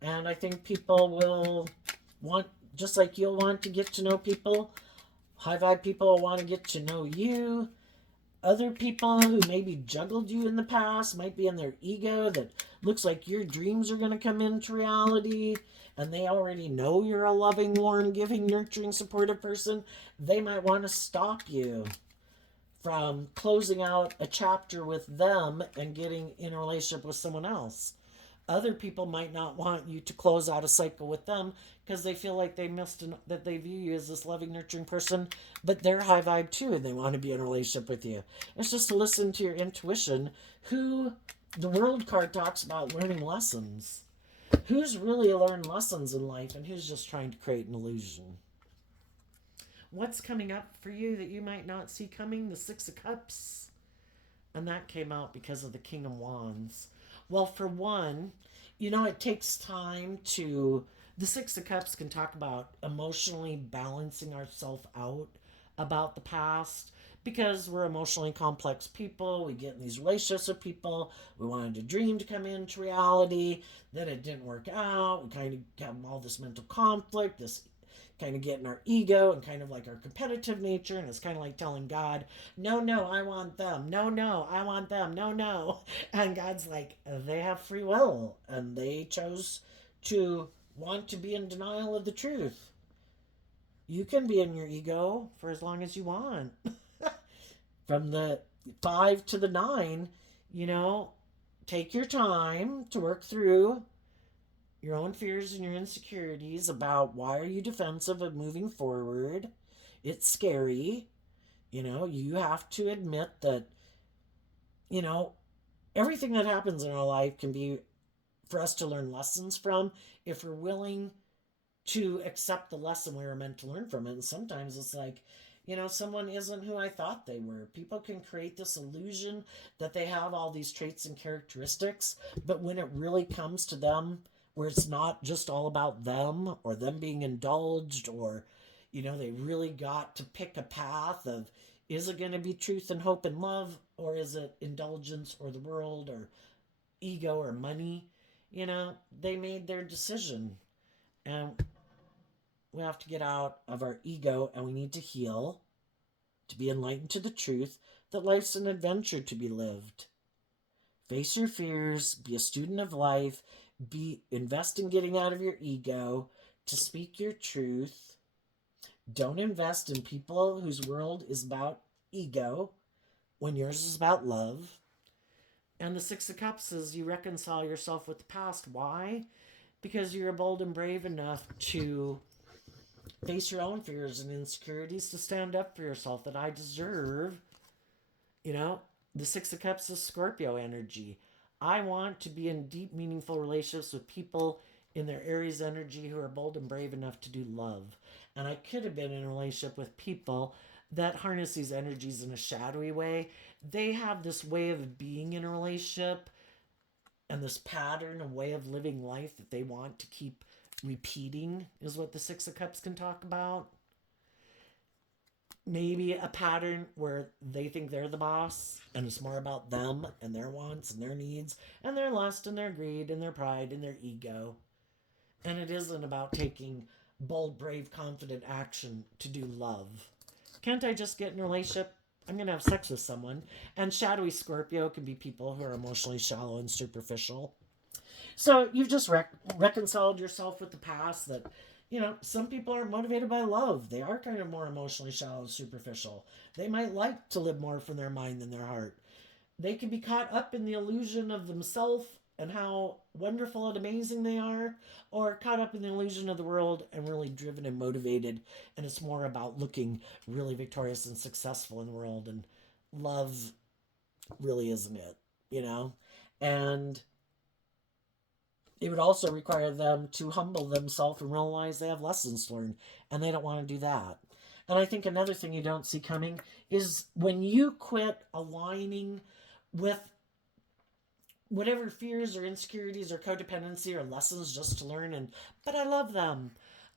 And I think people will want, just like you'll want to get to know people, high vibe people will want to get to know you. Other people who maybe juggled you in the past might be in their ego that looks like your dreams are going to come into reality, and they already know you're a loving, warm, giving, nurturing, supportive person. They might want to stop you from closing out a chapter with them and getting in a relationship with someone else. Other people might not want you to close out a cycle with them because they feel like they missed that they view you as this loving, nurturing person, but they're high vibe too and they want to be in a relationship with you. It's just to listen to your intuition. Who the World card talks about learning lessons. Who's really learned lessons in life and who's just trying to create an illusion? What's coming up for you that you might not see coming? The Six of Cups. And that came out because of the King of Wands. Well, for one, it takes time to. The Six of Cups can talk about emotionally balancing ourselves out about the past because we're emotionally complex people. We get in these relationships with people. We wanted a dream to come into reality. Then it didn't work out. We kind of have all this mental conflict, this kind of getting our ego and kind of like our competitive nature, and it's kind of like telling God, no, I want them, no, I want them, no, and God's like, they have free will and they chose to want to be in denial of the truth. You can be in your ego for as long as you want. From the 5 to the 9, take your time to work through your own fears and your insecurities about why are you defensive of moving forward. It's scary. You have to admit that, everything that happens in our life can be for us to learn lessons from if we're willing to accept the lesson we were meant to learn from it. And sometimes it's like, someone isn't who I thought they were. People can create this illusion that they have all these traits and characteristics, but when it really comes to them, where it's not just all about them or them being indulged or, they really got to pick a path of, is it going to be truth and hope and love, or is it indulgence or the world or ego or money? They made their decision, and we have to get out of our ego and we need to heal, to be enlightened to the truth that life's an adventure to be lived. Face your fears, be a student of life, invest in getting out of your ego, to speak your truth. Don't invest in people whose world is about ego when yours is about love. And the Six of Cups is you reconcile yourself with the past. Why? Because you're bold and brave enough to face your own fears and insecurities, to stand up for yourself, that I deserve. The Six of Cups is Scorpio energy. I want to be in deep, meaningful relationships with people in their Aries energy who are bold and brave enough to do love. And I could have been in a relationship with people that harness these energies in a shadowy way. They have this way of being in a relationship and this pattern and way of living life that they want to keep repeating, is what the Six of Cups can talk about. Maybe a pattern where they think they're the boss and it's more about them and their wants and their needs and their lust and their greed and their pride and their ego. And it isn't about taking bold, brave, confident action to do love. Can't I just get in a relationship? I'm going to have sex with someone. And shadowy Scorpio can be people who are emotionally shallow and superficial. So you've just reconciled yourself with the past that, some people are motivated by love. They are kind of more emotionally shallow and superficial. They might like to live more from their mind than their heart. They can be caught up in the illusion of themselves and how wonderful and amazing they are, or caught up in the illusion of the world and really driven and motivated. And it's more about looking really victorious and successful in the world. And love really isn't it, And it would also require them to humble themselves and realize they have lessons to learn, and they don't want to do that. And I think another thing you don't see coming is when you quit aligning with whatever fears or insecurities or codependency or lessons just to learn, but I love them.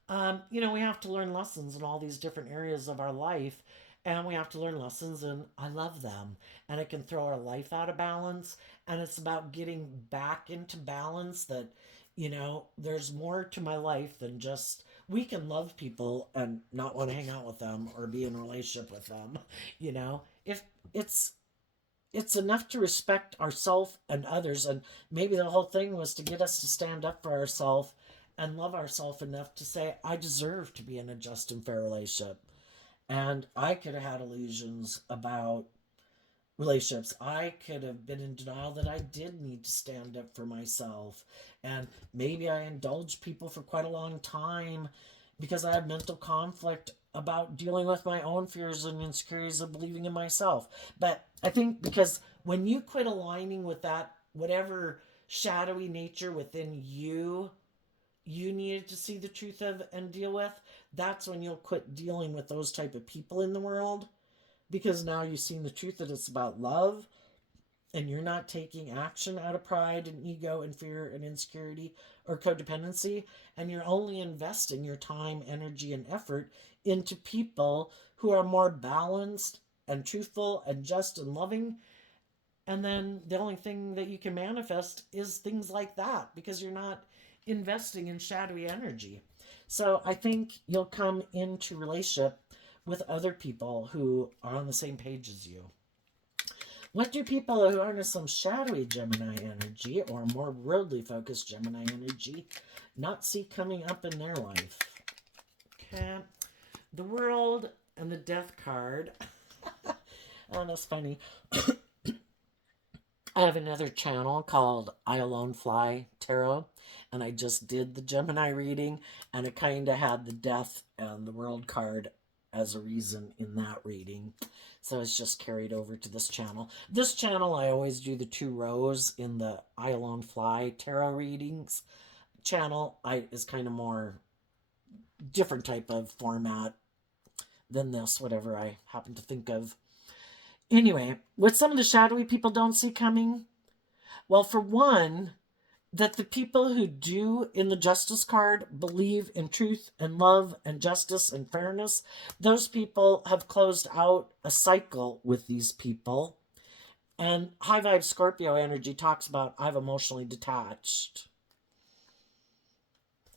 We have to learn lessons in all these different areas of our life, and we have to learn lessons, and I love them. And it can throw our life out of balance, and it's about getting back into balance. That there's more to my life than just we can love people and not want to hang out with them or be in a relationship with them. If it's enough to respect ourselves and others, and maybe the whole thing was to get us to stand up for ourselves and love ourselves enough to say, I deserve to be in a just and fair relationship. And I could have had illusions about relationships. I could have been in denial that I did need to stand up for myself. And maybe I indulged people for quite a long time because I had mental conflict about dealing with my own fears and insecurities of believing in myself. But I think because when you quit aligning with that, whatever shadowy nature within you needed to see the truth of and deal with, that's when you'll quit dealing with those type of people in the world, because now you've seen the truth that it's about love, and you're not taking action out of pride and ego and fear and insecurity or codependency, and you're only investing your time, energy, and effort into people who are more balanced and truthful and just and loving. And then the only thing that you can manifest is things like that, because you're not investing in shadowy energy. So I think you'll come into relationship with other people who are on the same page as you. What do people who are in some shadowy Gemini energy or more worldly focused Gemini energy not see coming up in their life? Okay. The World and the Death card. Oh, that's funny. I have another channel called I Alone Fly Tarot, and I just did the Gemini reading, and it kind of had the Death and the World card as a reason in that reading. So it's just carried over to this channel. This channel, I always do the 2 rows in the I Alone Fly Tarot readings. Channel is kind of more different type of format than this, whatever I happen to think of. Anyway, what some of the shadowy people don't see coming? Well, for one, that the people who do in the Justice card believe in truth and love and justice and fairness, those people have closed out a cycle with these people. And high vibe Scorpio energy talks about I've emotionally detached.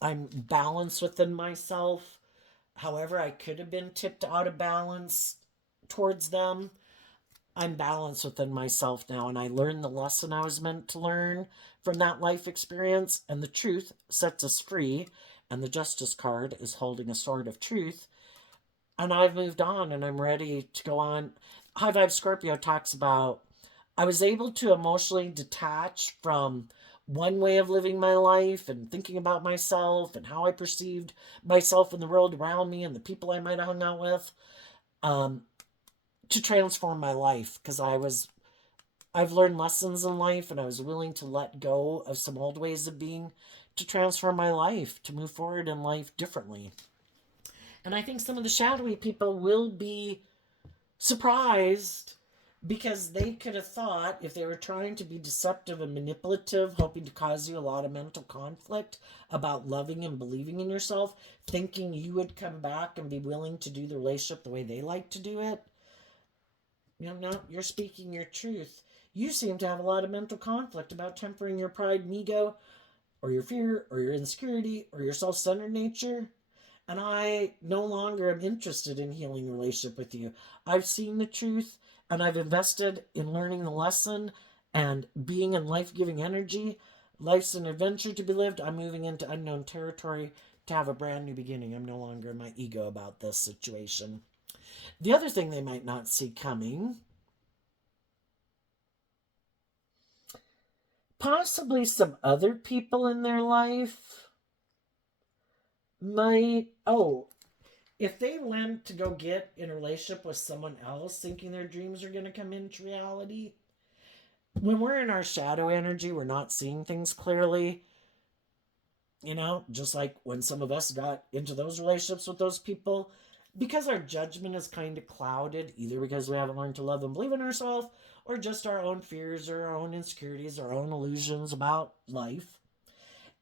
I'm balanced within myself. However, I could have been tipped out of balance towards them. I'm balanced within myself now, and I learned the lesson I was meant to learn from that life experience, and the truth sets us free, and the Justice card is holding a sword of truth, and I've moved on, and I'm ready to go on. High Vibe Scorpio talks about I was able to emotionally detach from one way of living my life and thinking about myself and how I perceived myself and the world around me and the people I might have hung out with, to transform my life, because I've learned lessons in life, and I was willing to let go of some old ways of being to transform my life, to move forward in life differently. And I think some of the shadowy people will be surprised, because they could have thought, if they were trying to be deceptive and manipulative, hoping to cause you a lot of mental conflict about loving and believing in yourself, thinking you would come back and be willing to do the relationship the way they like to do it. No, you're speaking your truth. You seem to have a lot of mental conflict about tempering your pride and ego, or your fear, or your insecurity, or your self-centered nature. And I no longer am interested in healing relationship with you. I've seen the truth, and I've invested in learning the lesson and being in life-giving energy. Life's an adventure to be lived. I'm moving into unknown territory to have a brand new beginning. I'm no longer in my ego about this situation. The other thing they might not see coming, possibly some other people in their life might, if they went to go get in a relationship with someone else thinking their dreams are going to come into reality, when we're in our shadow energy, we're not seeing things clearly. Just like when some of us got into those relationships with those people, because our judgment is kind of clouded, either because we haven't learned to love and believe in ourselves, or just our own fears or our own insecurities, our own illusions about life.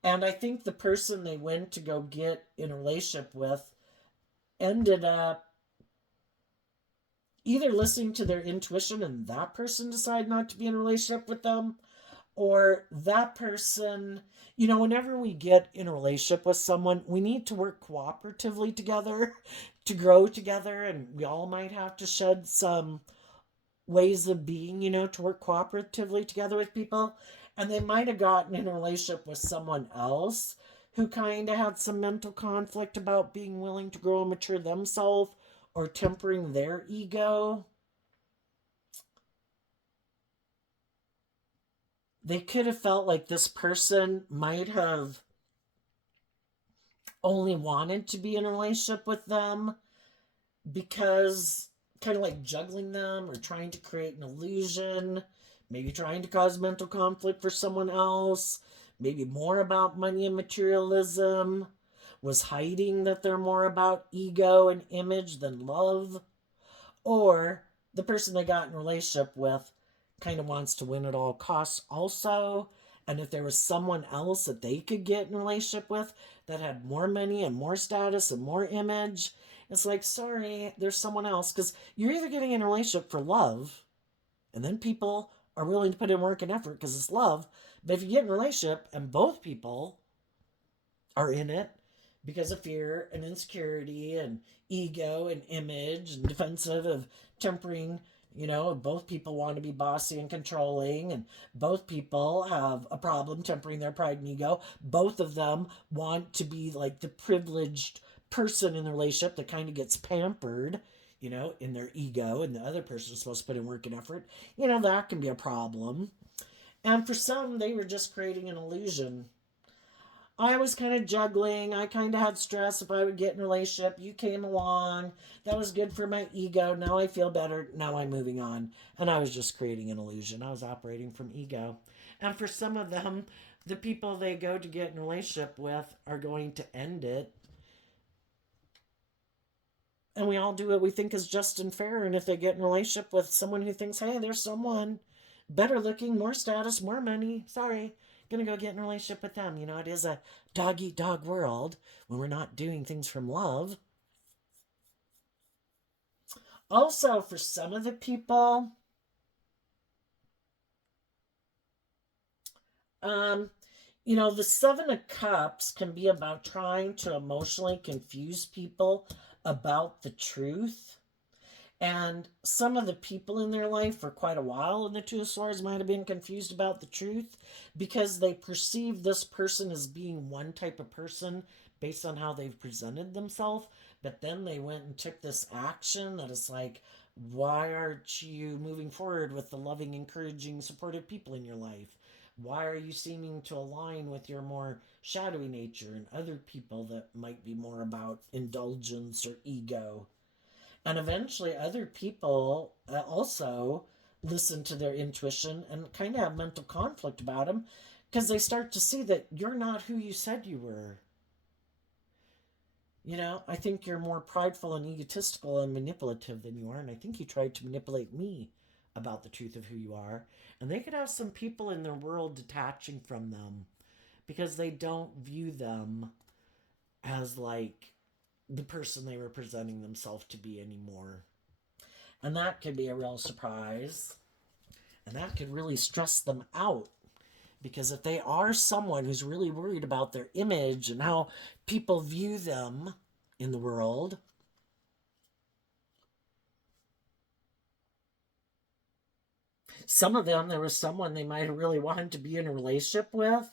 And I think the person they went to go get in a relationship with ended up either listening to their intuition and that person decided not to be in a relationship with them, or that person, whenever we get in a relationship with someone, we need to work cooperatively together to grow together, and we all might have to shed some ways of being, to work cooperatively together with people. And they might have gotten in a relationship with someone else who kind of had some mental conflict about being willing to grow and mature themselves or tempering their ego. They could have felt like this person might have only wanted to be in a relationship with them because kind of like juggling them or trying to create an illusion, maybe trying to cause mental conflict for someone else, maybe more about money and materialism, was hiding that they're more about ego and image than love, or the person they got in a relationship with kind of wants to win at all costs also. And if there was someone else that they could get in a relationship with that had more money and more status and more image, it's like, sorry, there's someone else. Because you're either getting in a relationship for love, and then people are willing to put in work and effort because it's love. But if you get in a relationship and both people are in it because of fear and insecurity and ego and image and defensive of tempering, both people want to be bossy and controlling, and both people have a problem tempering their pride and ego. Both of them want to be like the privileged person in the relationship that kind of gets pampered, in their ego, and the other person is supposed to put in work and effort. That can be a problem. And for some, they were just creating an illusion. I was kind of juggling. I kind of had stress if I would get in a relationship. You came along. That was good for my ego. Now I feel better. Now I'm moving on. And I was just creating an illusion. I was operating from ego. And for some of them, the people they go to get in a relationship with are going to end it. And we all do what we think is just and fair. And if they get in a relationship with someone who thinks, hey, there's someone better looking, more status, more money, sorry, gonna go get in a relationship with them. It is a dog eat dog world when we're not doing things from love. Also, for some of the people, the Seven of Cups can be about trying to emotionally confuse people about the truth. And some of the people in their life for quite a while in the Two of Swords might have been confused about the truth because they perceive this person as being one type of person based on how they've presented themselves. But then they went and took this action that is like, why aren't you moving forward with the loving, encouraging, supportive people in your life? Why are you seeming to align with your more shadowy nature and other people that might be more about indulgence or ego? And eventually, other people also listen to their intuition and kind of have mental conflict about them because they start to see that you're not who you said you were. I think you're more prideful and egotistical and manipulative than you are. And I think you tried to manipulate me about the truth of who you are. And they could have some people in their world detaching from them because they don't view them as like the person they were presenting themselves to be anymore. And that could be a real surprise. And that could really stress them out. Because if they are someone who's really worried about their image and how people view them in the world, some of them, there was someone they might have really wanted to be in a relationship with.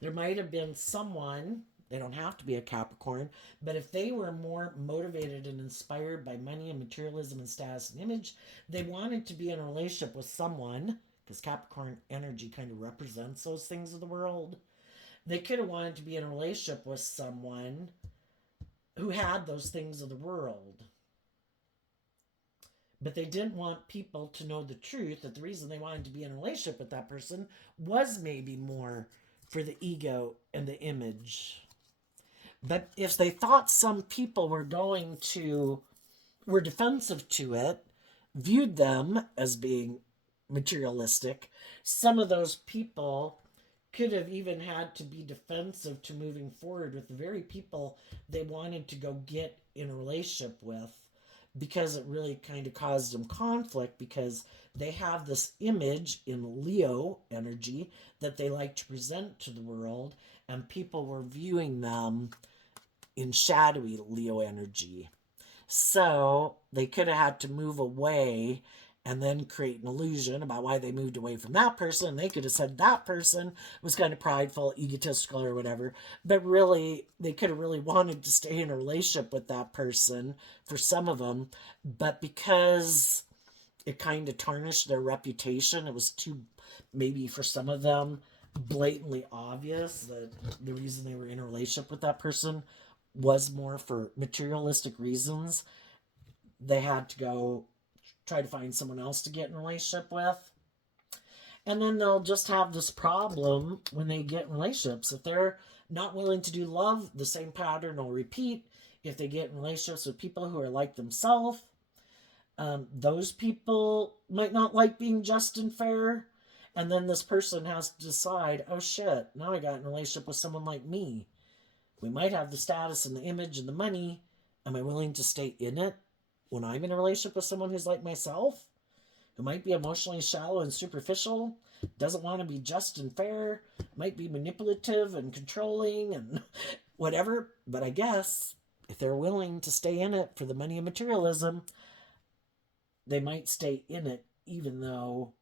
There might have been someone, they don't have to be a Capricorn, but if they were more motivated and inspired by money and materialism and status and image, they wanted to be in a relationship with someone, because Capricorn energy kind of represents those things of the world. They could have wanted to be in a relationship with someone who had those things of the world. But they didn't want people to know the truth, that the reason they wanted to be in a relationship with that person was maybe more for the ego and the image. But if they thought some people were defensive to it, viewed them as being materialistic, some of those people could have even had to be defensive to moving forward with the very people they wanted to go get in a relationship with, because it really kind of caused them conflict, because they have this image in Leo energy that they like to present to the world, and people were viewing them in shadowy Leo energy. So they could have had to move away and then create an illusion about why they moved away from that person. They could have said that person was kind of prideful, egotistical, or whatever. But really, they could have really wanted to stay in a relationship with that person for some of them. But because it kind of tarnished their reputation, it was too, maybe for some of them, blatantly obvious that the reason they were in a relationship with that person was more for materialistic reasons. They had to go try to find someone else to get in a relationship with. And then they'll just have this problem when they get in relationships. If they're not willing to do love, the same pattern will repeat. If they get in relationships with people who are like themselves, those people might not like being just and fair. And then this person has to decide, oh shit, now I got in a relationship with someone like me. We might have the status and the image and the money. Am I willing to stay in it when I'm in a relationship with someone who's like myself, who might be emotionally shallow and superficial, doesn't want to be just and fair, might be manipulative and controlling and whatever? But I guess if they're willing to stay in it for the money and materialism, they might stay in it even though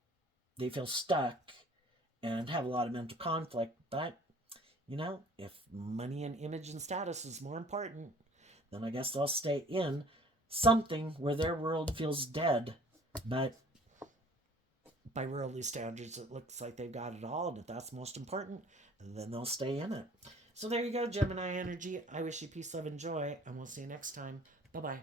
they feel stuck and have a lot of mental conflict. But if money and image and status is more important, then I guess they'll stay in something where their world feels dead. But by worldly standards, it looks like they've got it all, and if that's most important, then they'll stay in it. So there you go, Gemini energy. I wish you peace, love, and joy, and we'll see you next time. Bye-bye.